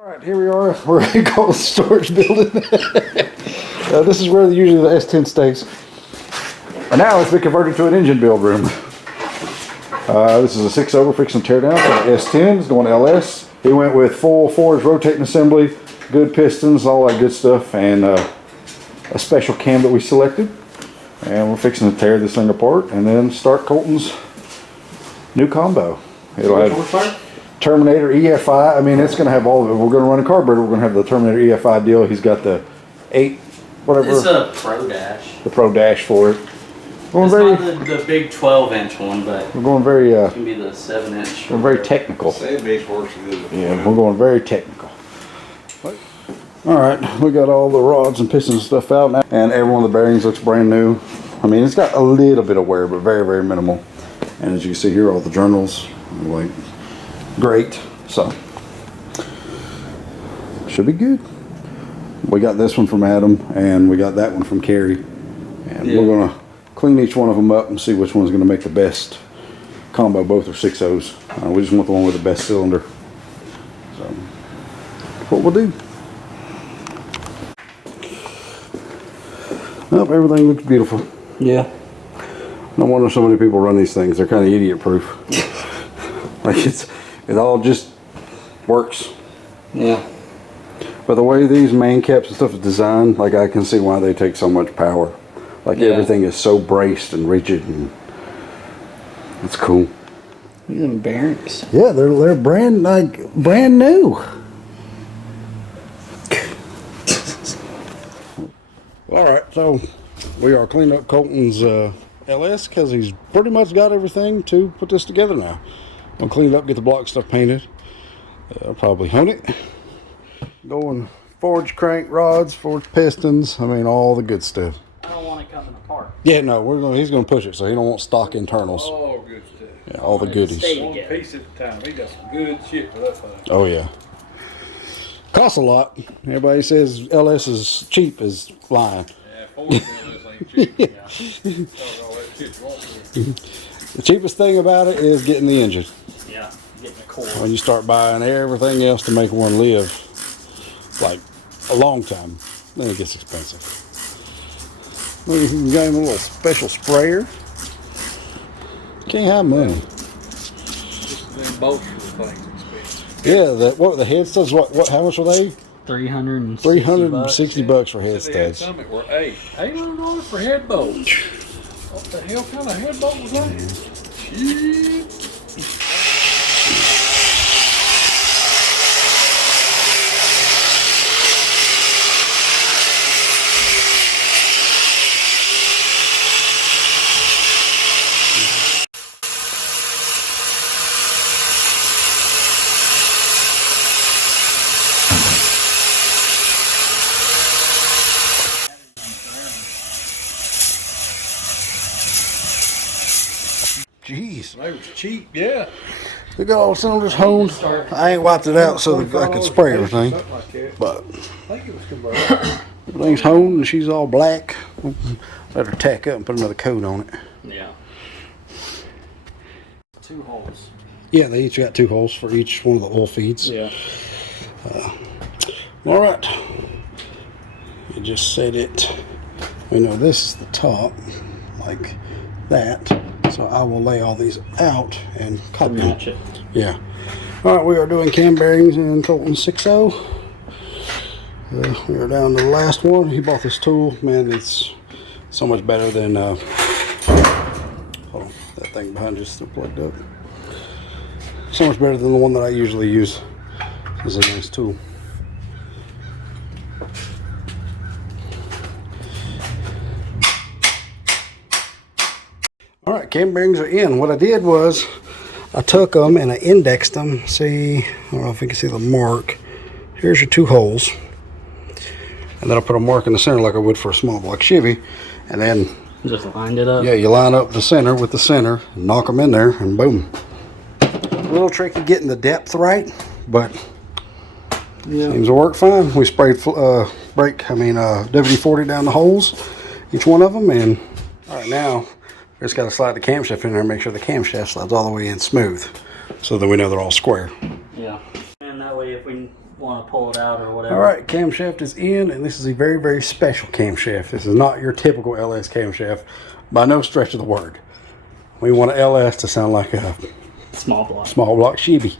All right, here we are. We're in cold storage building. This is where usually the S10 stays. And now it's been converted to an engine build room. This is a 6.0 we're fixing to tear down for the S10. It's going LS. He went with full forged rotating assembly, good pistons, all that good stuff, and a special cam that we selected. And we're fixing to tear this thing apart and then start Colton's new combo. It'll have Terminator EFI. I mean, it's going to have all of it. We're going to run a carburetor. We're going to have the Terminator EFI deal. He's got the 8, whatever. It's a Pro Dash. The Pro Dash for it. It's not the big 12-inch one, but we're going very. It can be the 7-inch. We're very technical. Sand base works good. Yeah, we're going very technical. All right, we got all the rods and pistons and stuff out now, and every one of the bearings looks brand new. I mean, it's got a little bit of wear, but very, very minimal. And as you can see here, all the journals, like, great. So, should be good. We got this one from Adam, and we got that one from Carrie. And we're going to clean each one of them up and see which one's going to make the best combo. Both are 6.0s. We just want the one with the best cylinder. So, that's what we'll do. Nope, everything looks beautiful. Yeah. No wonder so many people run these things. They're kind of idiot proof. Like it all just works. Yeah. But the way these main caps and stuff is designed, like I can see why they take so much power. Like everything is so braced and rigid, and it's cool. Look at them bearings. Yeah, they're brand new. All right, so we are cleaning up Colton's LS because he's pretty much got everything to put this together now. I'll clean it up, get the block stuff painted. I'll probably hone it. Going forged crank rods, forged pistons. I mean, all the good stuff. I don't want it coming apart. Yeah, no, he's gonna push it, so he don't want stock internals. All good stuff. Yeah, all the goodies. One piece at a time. He got some good shit for that thing. Oh yeah. Costs a lot. Everybody says LS is cheap as flying. Yeah, Ford LS ain't cheap. Yeah. All that shit you want to. The cheapest thing about it is getting the engine. Yeah, getting the core. When you start buying everything else to make one live like a long time, then it gets expensive. Look, you got him a little special sprayer. Can't have money. Just them bolts for the thing's expensive. Yeah, the head studs. What? How much were they? $360 for head They had studs. some that were $800 for head bolts. What the hell kind of head bolt was that? Shit. Jeez. They was cheap, yeah. They got all the cylinders honed. I ain't wiped it out so that I could spray everything. Something like that. But I think it was convertible. everything's honed and she's all black. Let her tack up and put another coat on it. Yeah. 2 holes. Yeah, they each got 2 holes for each one of the oil feeds. Yeah. All right. You just set it. We know this is the top, like that. So I will lay all these out and copy them. Match it. Yeah. All right, we are doing cam bearings in Colton 6.0. We are down to the last one. He bought this tool. Man, it's so much better than, hold on, that thing behind you is still plugged up. So much better than the one that I usually use. This is a nice tool. All right, cam bearings are in. What I did was I took them and I indexed them. See, I don't know if you can see the mark. Here's your 2 holes. And then I put a mark in the center like I would for a small block Chevy. And then Just lined it up. yeah, you line up the center with the center, knock them in there, and boom. A little tricky getting the depth right, but seems to work fine. We sprayed WD-40 down the holes, each one of them, and all right, now we just got to slide the camshaft in there and make sure the camshaft slides all the way in smooth, so that we know they're all square. Yeah. And that way, if we want to pull it out or whatever. All right, camshaft is in, and this is a very, very special camshaft. This is not your typical LS camshaft by no stretch of the word. We want an LS to sound like a Small block. small block Chevy.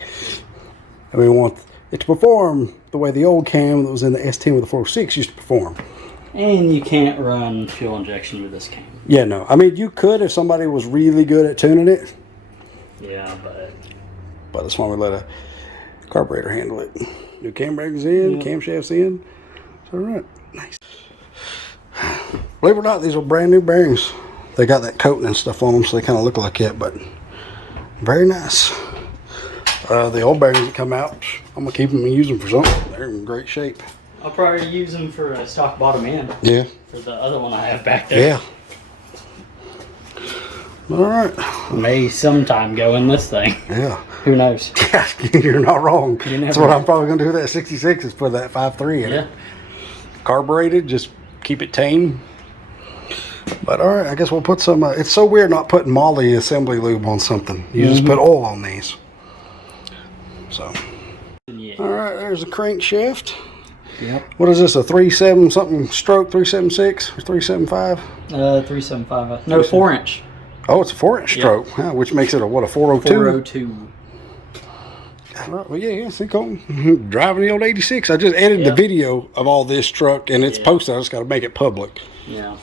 And we want it to perform the way the old cam that was in the S10 with the 406 used to perform. And you can't run fuel injection with this cam. Yeah, no. I mean, you could if somebody was really good at tuning it, Yeah, but but that's why we let a carburetor handle it. New cam brake's in, camshaft's in. It's all right. Nice. Believe it or not, these are brand new bearings. They got that coating and stuff on them, so they kind of look like it, but very nice. The old bearings that come out, I'm going to keep them and use them for something. They're in great shape. I'll probably use them for a stock bottom end. Yeah. For the other one I have back there. Yeah. All right. May sometime go in this thing. Yeah. Who knows? You're not wrong. You never That's what know. I'm probably going to do with that 66 is put that 5.3 in Yeah. it. Carbureted, just keep it tame. But all right, I guess we'll put some, it's so weird not putting Molly assembly lube on something. You just put oil on these. So, Yeah. all right, there's a crankshaft. Yep. What is this, a 3.7 something stroke, 3.76 or 3.75? 375. No, 4-inch. Oh, it's a 4-inch stroke, huh, which makes it a, what, a 402? 402. Well, yeah, see, Colton, driving the old 86. I just edited the Yeah. video of all this truck, and it's posted. I just got to make it public. Yeah.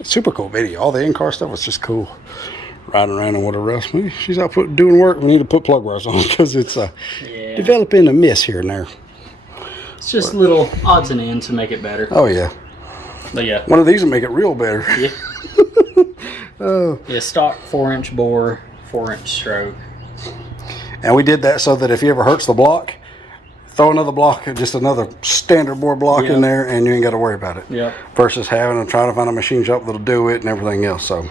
It's a super cool video. All the in-car stuff was just cool. Riding around and whatever else. She's out doing work. We need to put plug wires on because it's Yeah. developing a miss here and there. It's just little odds and ends to make it better. Oh, yeah. But yeah. One of these will make it real better. Yeah. Yeah, stock 4-inch bore, 4-inch stroke. And we did that so that if he ever hurts the block, throw another block, just another standard bore block in there, and you ain't got to worry about it. Yep. Versus having to try to find a machine shop that'll do it and everything else. So,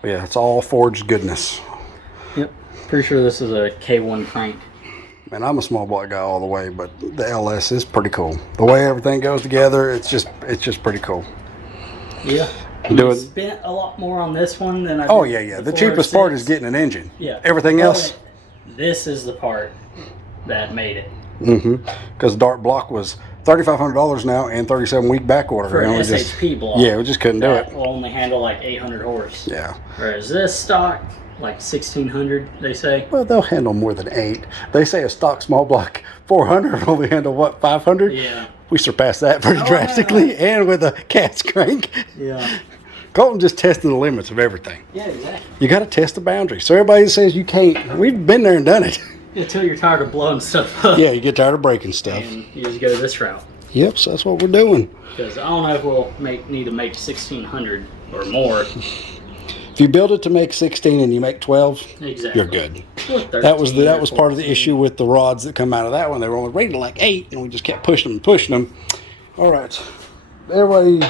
but yeah, it's all forged goodness. Yep. Pretty sure this is a K1 crank. Man, I'm a small block guy all the way, but the LS is pretty cool. The way everything goes together, it's just pretty cool. Yeah. Do I it. spent a lot more on this one than I did. Oh yeah, yeah. The cheapest part is getting an engine. Yeah. Everything else. This is the part that made it. Because Dart block was $3,500 now and 37-week back order. For an And we SHP block. Yeah, we just couldn't do That it. will only handle like 800 horse. Yeah. Whereas this stock, like 1600, they say. Well, they'll handle more than 8. They say a stock small block 400 will only handle what, 500? Yeah. We surpassed that pretty drastically, and with a cat's crank. Yeah. Colton just testing the limits of everything. Yeah, exactly. You got to test the boundaries. So everybody that says you can't, we've been there and done it. Until you're tired of blowing stuff up. Yeah, you get tired of breaking stuff. And you just go this route. Yep, so that's what we're doing. Because I don't know if we'll need to make 1600 or more. If you build it to make 16 and you make 12, Exactly. you're good. Or That was 13 or part of the 14. issue with the rods that come out of that one. They were only rated like 8, and we just kept pushing them and pushing them. All right. Everybody's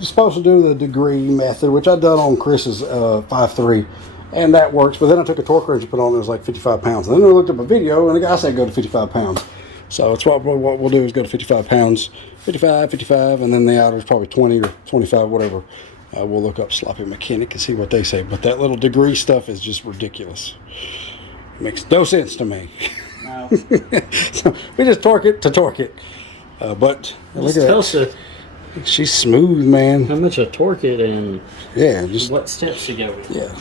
supposed to do the degree method, which I done on Chris's 5.3, and that works. But then I took a torque wrench and put on, and it was like 55 pounds. And then I looked up a video, and the guy said go to 55 pounds. So it's what we'll do is go to 55 pounds, 55, and then the outer is probably 20 or 25, whatever. We'll look up Sloppy Mechanic and see what they say. But that little degree stuff is just ridiculous. Makes no sense to me. No. So we just torque it to torque it. But look Just at tell that. us She's smooth, man. how much to torque it and Yeah, just what steps to go with. yeah.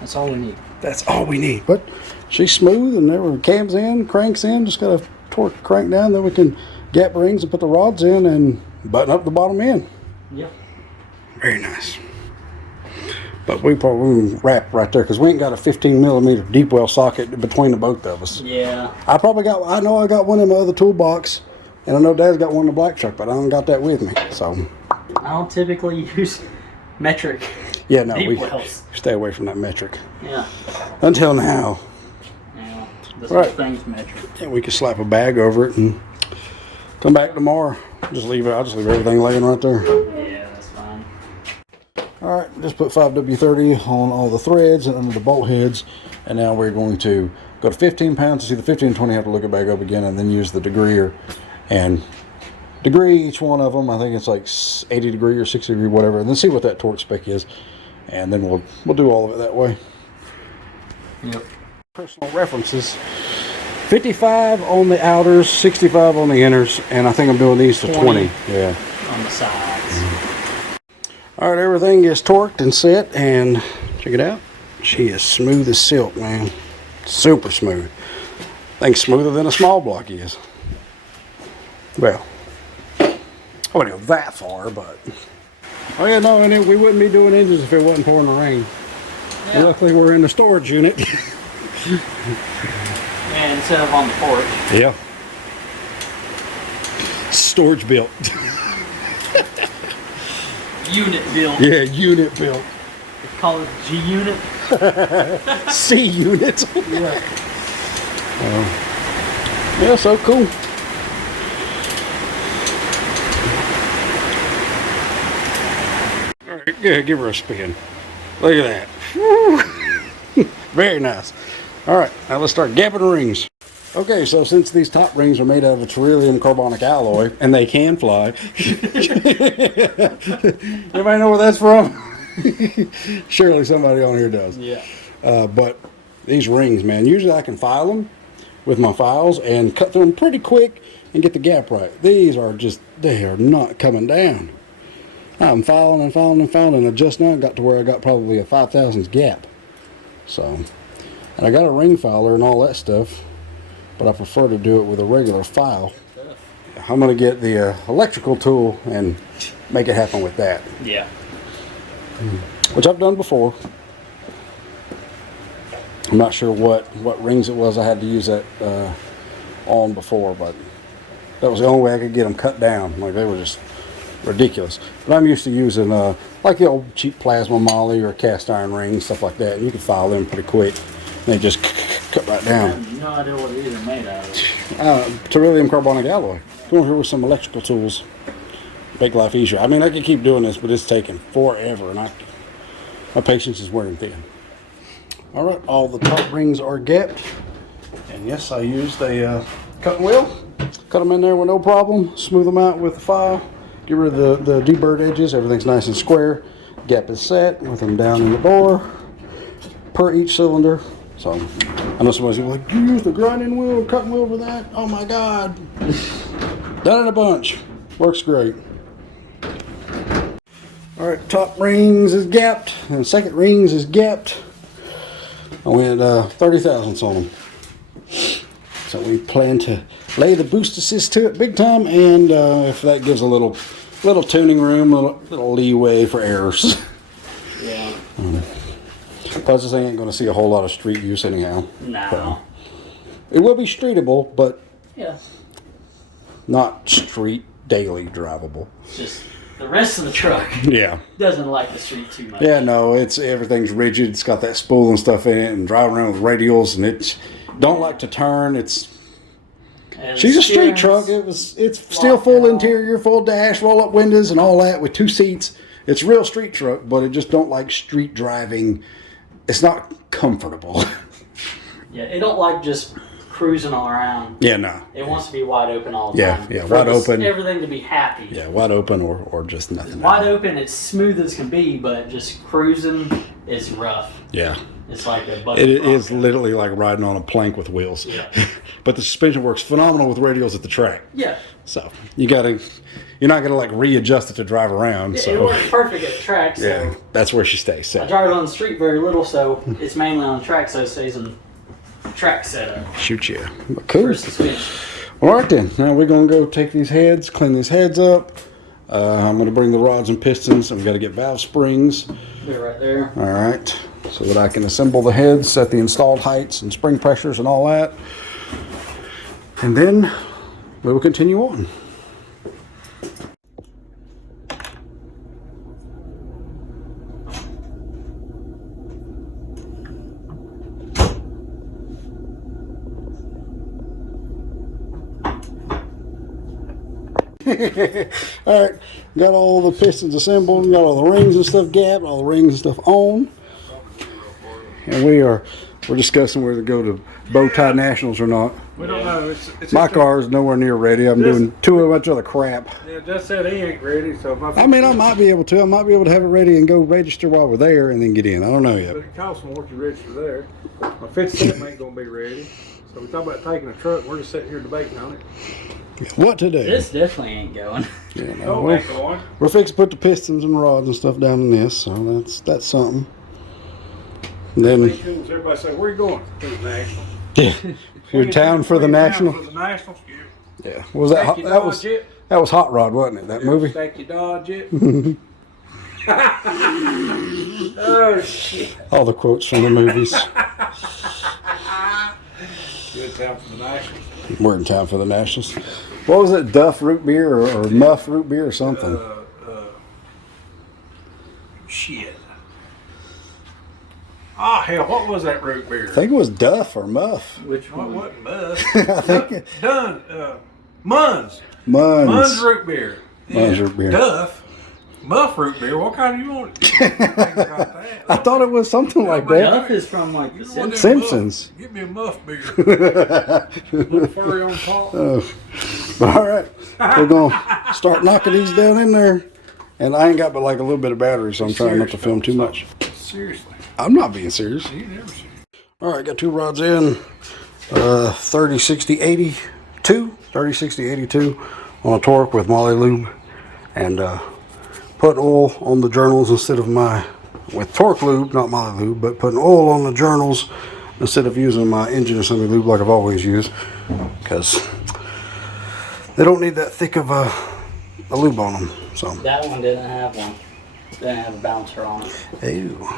That's all we need. That's all we need. But she's smooth, and there were cams in, cranks in. Just gotta torque the crank down. Then we can gap rings and put the rods in and button up the bottom end. Yeah. Very nice. But we probably wrap right there because we ain't got a 15 millimeter deep well socket between the both of us. Yeah. I know I got one in my other toolbox, and I know Dad's got one in the black truck, but I don't got that with me. So I don't typically use metric. yeah, no, Deep we wells. stay away from that metric Yeah. until now. Yeah. This Right. whole thing's metric. Yeah, we could slap a bag over it and come back tomorrow. I'll just leave everything laying right there. Yeah, that's fine. All right, just put 5W30 on all the threads and under the bolt heads, and now we're going to go to 15 pounds. To see the 15 and 20, have to look it back up again, and then use the degreer and degree each one of them. I think it's like 80 degree or 60 degree, whatever, and then see what that torque spec is, and then we'll do all of it that way. Yep. Personal references 55 on the outers, 65 on the inners, and I think I'm doing these to 20. Yeah. On the sides. All right, everything is torqued and set, and check it out. She is smooth as silk, man. Super smooth. I think smoother than a small block is. Well, I wouldn't go that far, but. Oh yeah, no, and we wouldn't be doing engines if it wasn't pouring the rain. Yeah. Luckily, we're in the storage unit. And instead of on the porch. Yeah. Storage built. Unit built. Yeah, unit built. They call it G unit. C unit. Yeah. Yeah, so cool. All right, yeah, give her a spin. Look at that. Woo. Very nice. All right, now let's start gapping the rings. Okay, so since these top rings are made out of a beryllium carbonic alloy, and they can fly. Anybody know where that's from? Surely somebody on here does. Yeah. But these rings, man, usually I can file them with my files and cut through them pretty quick and get the gap right. These are just, they are not coming down. I'm filing and filing and filing, and just now got to where I got probably a 5,000th gap. So, and I got a ring filer and all that stuff, but I prefer to do it with a regular file. I'm going to get the electrical tool and make it happen with that. Yeah. Which I've done before. I'm not sure what rings it was I had to use that on before, but that was the only way I could get them cut down. Like, they were just ridiculous. But I'm used to using like the old cheap plasma moly or cast iron rings, stuff like that. You can file them pretty quick. They just cut right I down. have no idea what it is made out of. Beryllium carbonic alloy. Come on here with some electrical tools. Make life easier. I mean, I could keep doing this, but it's taking forever, and my patience is wearing thin. All right, all the top rings are gapped, and yes, I used a cutting wheel. Cut them in there with no problem. Smooth them out with the file. Get rid of the deburred edges. Everything's nice and square. Gap is set with them down in the bore per each cylinder. So I know somebody's gonna be like, you use the grinding wheel or cutting wheel for that? Oh my God. Done in a bunch. Works great. All right, top rings is gapped, and second rings is gapped. I went 30 thousandths on them. So we plan to lay the boost assist to it big time, and if that gives a little tuning room, little leeway for errors. Yeah. Plus, this ain't going to see a whole lot of street use anyhow. No. So, it will be streetable, but Yeah. not street daily drivable. It's just the rest of the truck Yeah. doesn't like the street too much. Yeah, no, everything's rigid. It's got that spool and stuff in it, and driving around with radials, and it's don't like to turn. And She's a street steering's- truck. It's still full down. interior, full dash, roll up windows, and all that with 2 seats. It's a real street truck, but it just don't like street driving. It's not comfortable. Yeah, it don't like just cruising all around. Yeah, no. It wants to be wide open all the Yeah, time. yeah, For wide open. Everything to be happy. Yeah, wide open or just nothing. Wide open, it's smooth as can be, but just cruising is rough. Yeah. It's like a It bucket is rocket. literally like riding on a plank with wheels. Yeah. But the suspension works phenomenal with radials at the track. Yeah. So you're not gonna like readjust it to drive around. It So works perfect at the track, so yeah, that's where she stays. I So drive it on the street very little, so it's mainly on the track, so it stays in track setup. shoot you. But cool. First switch. All right then. Now we're gonna go take these heads, clean these heads up. I'm gonna bring the rods and pistons, and we got to get valve springs. They're right there. All right, so that I can assemble the heads, set the installed heights and spring pressures and all that, and then we will continue on. All right, got all the pistons assembled, got all the rings and stuff gapped, all the rings and stuff on, and we're discussing whether to go to bow tie nationals or not. We don't know. It's My car is nowhere near ready. I'm doing too much other crap. Yeah, just said he ain't ready, so if I mean, I might be able to. I might be able to have it ready and go register while we're there and then get in. I don't know yet. But it costs more to register there. My fifth step ain't gonna be ready, So we talk about taking a truck. We're just sitting here debating on it. What to do? This definitely ain't going. Yeah, no, Oh, back on. we're fixing to put the pistons and rods and stuff down in this, so that's something. And then Everybody say, where you going? To the National. you're in town for the national. For the Nationals, yeah. Yeah, what was that? Thank you, That was Dodge it. that was Hot Rod, wasn't it? That movie. Thank you, Dodge it. Oh, shit. All the quotes from the movies. Good town for the Nationals. We're in town for the nationals. What was it? Duff root beer or Muff root beer or something? Shit. Oh, hell, what was that root beer? I think it was Duff or Muff. Which What one? wasn't Muff? I think Munn's. Munn's. Munn's root beer. Munn's root beer. Duff. Muff root beer. What kind do you want? I thought it was something like that. Duff is from like the Simpsons. Simpsons. Give me a Muff beer. Little furry on top. All right, we're gonna start knocking these down in there, and I ain't got but like a little bit of battery, so I'm trying not to film too much. Seriously. I'm not being serious. You never see. All right, got two rods in, 30, 60, 82, 30, 60, 82 on a torque with Molly Lube, and put oil on the journals instead of with torque lube, not Molly Lube, but putting oil on the journals instead of using my engine assembly lube like I've always used, because they don't need that thick of a lube on them. So That one didn't have one. Didn't have a bouncer on it. ew.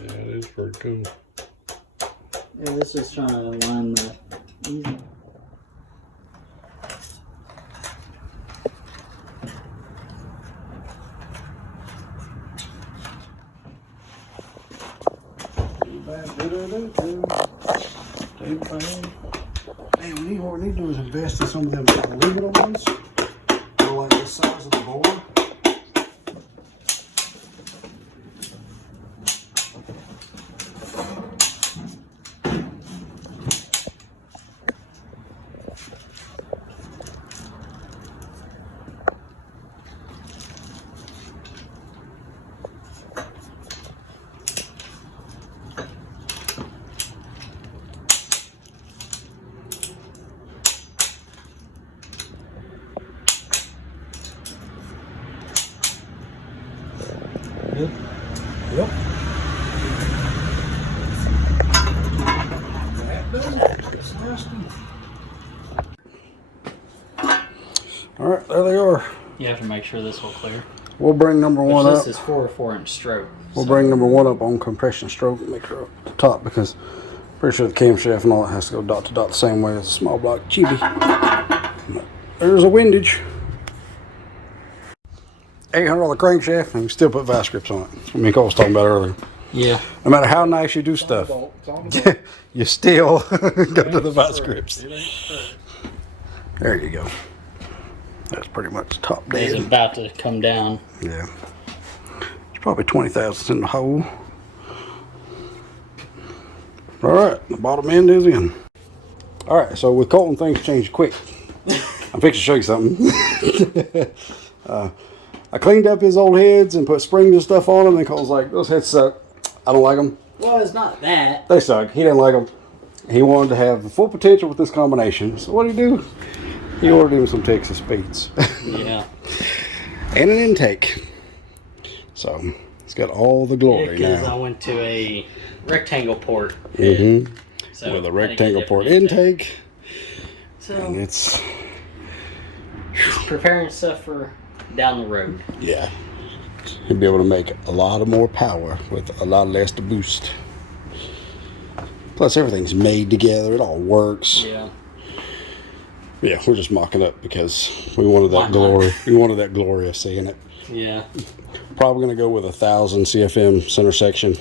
Yeah, it is pretty cool. Yeah, this is trying to line the. Hey, what we need to do is invest in some of them aluminum ones. They're like the size of the board. Yep. All right, there they are. You have to make sure this will clear. We'll bring number one This up. is 4-4-inch stroke. We'll bring number one up on compression stroke and make her up the top, because I'm pretty sure the camshaft and all that has to go dot to dot the same way as a small block chibi. There's a windage. $800 crankshaft, and you still put vice grips on it. That's what me and Cole was talking about earlier. Yeah. No matter how nice you do stuff, you still go to the vice grips. There you go. That's pretty much top It's dead. about to come down. Yeah. It's probably 20 thousandths in the hole. All right, the bottom end is in. All right, so with Colton, things change quick. I'm fixing to show you something. I cleaned up his old heads and put springs and stuff on them, and Cole's like, those heads suck. I don't like them. Well, it's not that. They suck. He didn't like them. He wanted to have the full potential with this combination. So what did he do? He ordered him some Texas Speeds. Yeah. And an intake. So it's got all the glory Because I now. went to a rectangle port. Mm-hmm. So With a I rectangle had port different intake. So And it's, preparing stuff for down the road. yeah. He'll be able to make a lot of more power with a lot less to boost. Plus everything's made together. It all works. Yeah. Yeah, we're just mocking up because we wanted Why that not? glory. We wanted that glory of seeing it. Yeah. Probably going to go with 1,000 CFM center section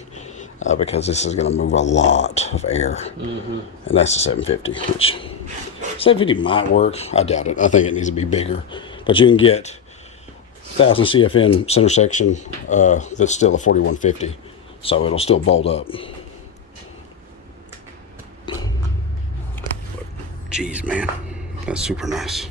because this is going to move a lot of air. Mm-hmm. And that's the 750, which 750 might work. I doubt it. I think it needs to be bigger. But you can get 1,000 CFM center section that's still a 4150. So it'll still bolt up. But, geez, man. That's super nice.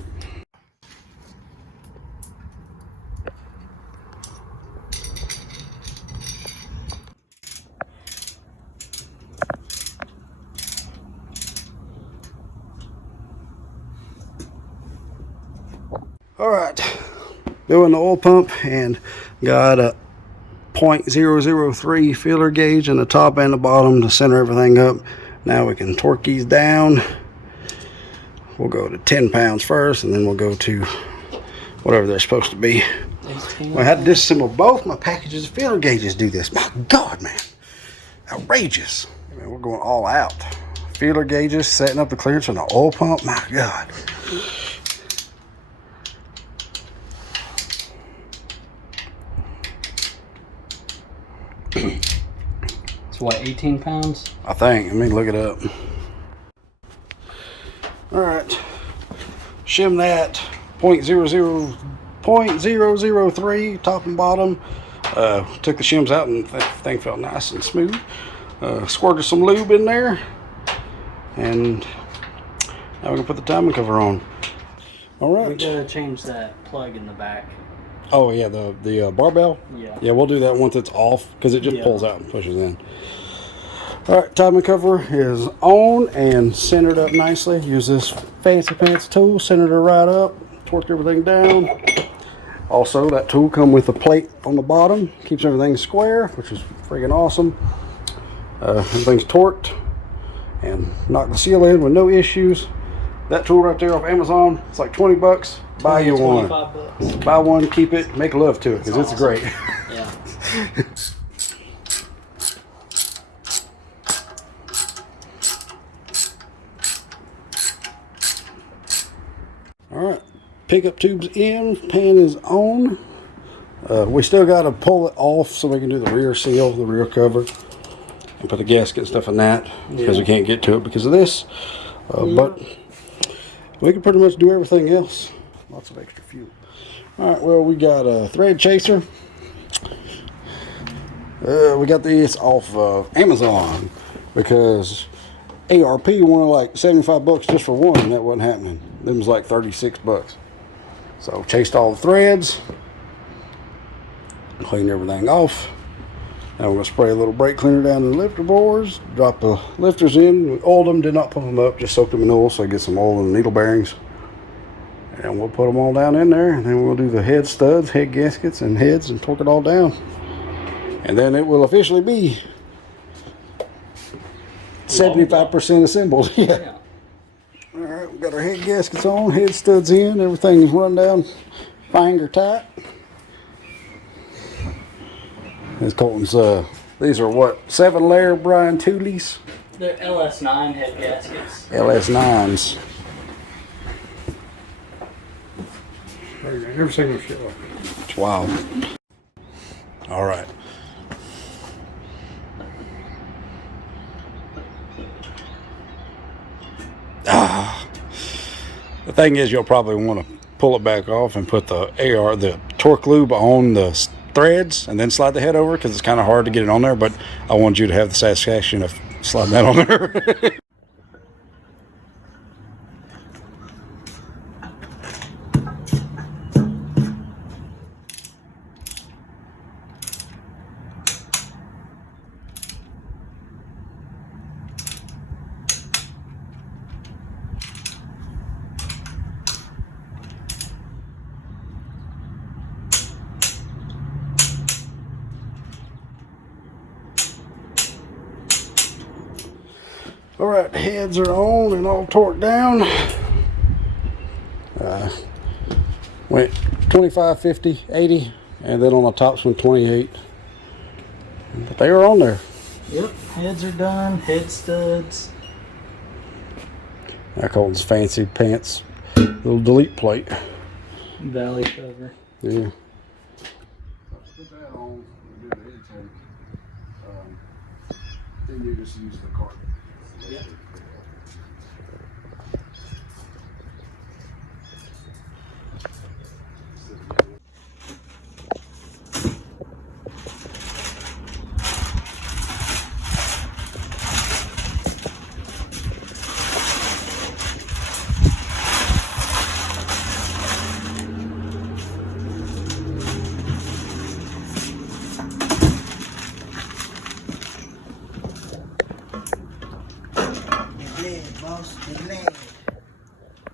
All right, doing the oil pump and got a .003 feeler gauge in the top and the bottom to center everything up. Now we can torque these down. We'll go to 10 pounds first, and then we'll go to whatever they're supposed to be. I had to disassemble both my packages of feeler gauges to do this. My God, man, outrageous. I mean, we're going all out. Feeler gauges, setting up the clearance on the oil pump. My God. It's what, 18 pounds? I think. Let me look it up. All right. Shim that .003 top and bottom. Took the shims out and thing felt nice and smooth. Squirted some lube in there. And now we can put the timing cover on. All right. We gotta change that plug in the back. Oh yeah, the barbell. Yeah. Yeah, we'll do that once it's off because it just Yeah. pulls out and pushes in. All right, timing cover is on and centered up nicely. Use this fancy pants tool, centered her right up, torque everything down. Also, that tool comes with a plate on the bottom, keeps everything square, which is freaking awesome. Everything's torqued and knock the seal in with no issues. That tool right there off Amazon, it's like 20 bucks. Buy you one. 25 bucks. Buy one, keep it, make love to it because it's great. Yeah. All right, pickup tube's in, pan is on. We still got to pull it off so we can do the rear seal, the rear cover, and put the gasket and stuff in that because we can't get to it because of this. But we can pretty much do everything else. Lots of extra fuel. All right, well, we got a thread chaser. We got this off of Amazon because ARP wanted like 75 bucks just for one, and that wasn't happening. Them was like 36 bucks. So chased all the threads, cleaned everything off. Now we're gonna spray a little brake cleaner down the lifter bores, drop the lifters in, we oiled them, did not pump them up, just soaked them in oil so I get some oil in the needle bearings. And we'll put them all down in there, and then we'll do the head studs, head gaskets, and heads, and torque it all down. And then it will officially be 75% assembled. Yeah. All right, we got our head gaskets on, head studs in, everything is run down finger tight. This Colton's, these are what, 7-layer Brian Toolies? They're LS9 head gaskets. LS9s. I've never seen no shit like that. It's wild. All right. The thing is, you'll probably want to pull it back off and put the torque lube on the threads and then slide the head over because it's kind of hard to get it on there, but I want you to have the satisfaction of sliding that on there. All right, heads are on and all torqued down. Went 25, 50, 80, and then on the tops went 28. But they were on there. Yep, heads are done, head studs. I call this fancy pants little delete plate. Valley cover. Yeah. Put that on, do the head tank. Then you just use the carpet. Yep.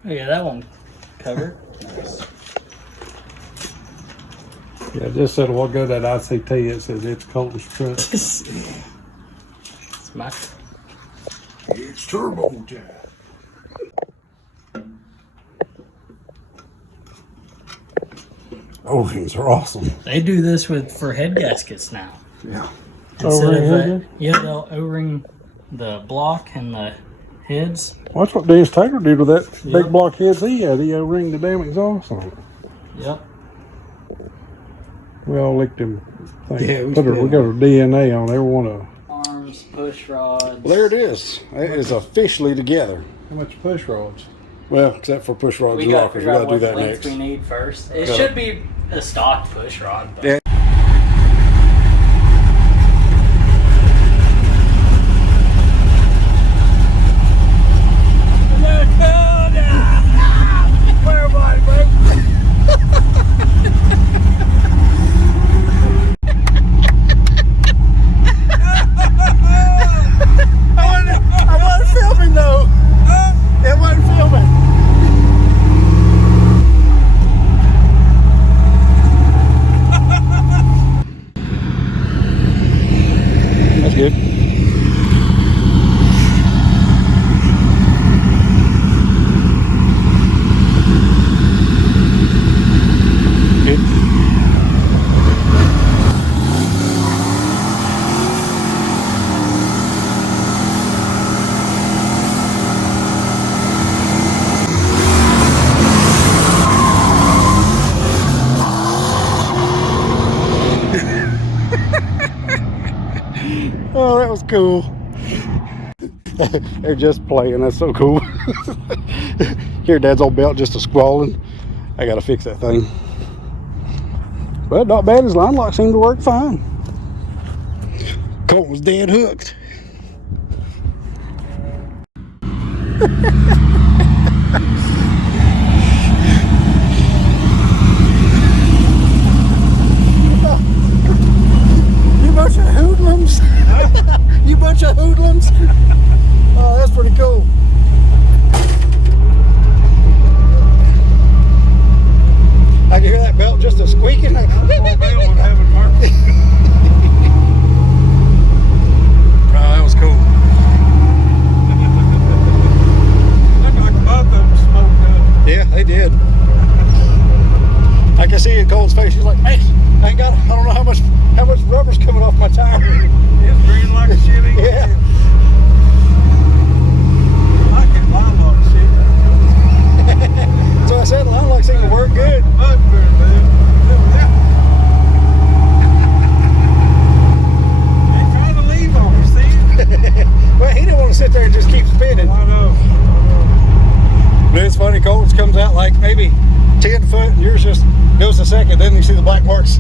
Oh yeah, that one covered. Nice. Yeah, just said a while ago that ICT, it says it's Colton's truck. It's my It's turbo time. Oceans are awesome. They do this for head gaskets now. Yeah. Instead O-ring of head? they'll O-ring the block and the heads. Well, that's what Dennis Taylor did with that Yep. big block heads he had. He O-ringed the damn exhaust on it. Yep. We all licked him. Yeah, we we got did. our DNA on every one of them. Arms, push rods. Well, there it is. It is officially together. How much push rods? Well, except for push rods We and got to rockers. We figure got out to do what that length next. we need first. It Got should be a stock push rod. But Yeah. I wasn't filming though. It wasn't filming. That's good. Good. Oh, that was cool. They're just playing. That's so cool. Here, Dad's old belt just a squalling. I gotta fix that thing. But not bad. His line lock seemed to work fine. Colt was dead hooked. You bunch of hoodlums. You bunch of hoodlums. Oh, that's pretty cool. I can hear that belt just a squeaking. Oh, that was cool. Yeah, they did. I can see in Cole's face. He's like, "Hey, I don't know how much rubber's coming off my tire." It's green like a shit. Yeah. I can line lock shit. So I said, line lock seemed to work good. Much better, dude. Ain't trying to leave on me, see? Well, he didn't want to sit there and just keep spinning. I know. But it's funny, Cole's comes out like maybe 10 foot, and yours just goes a second. Then you see the black marks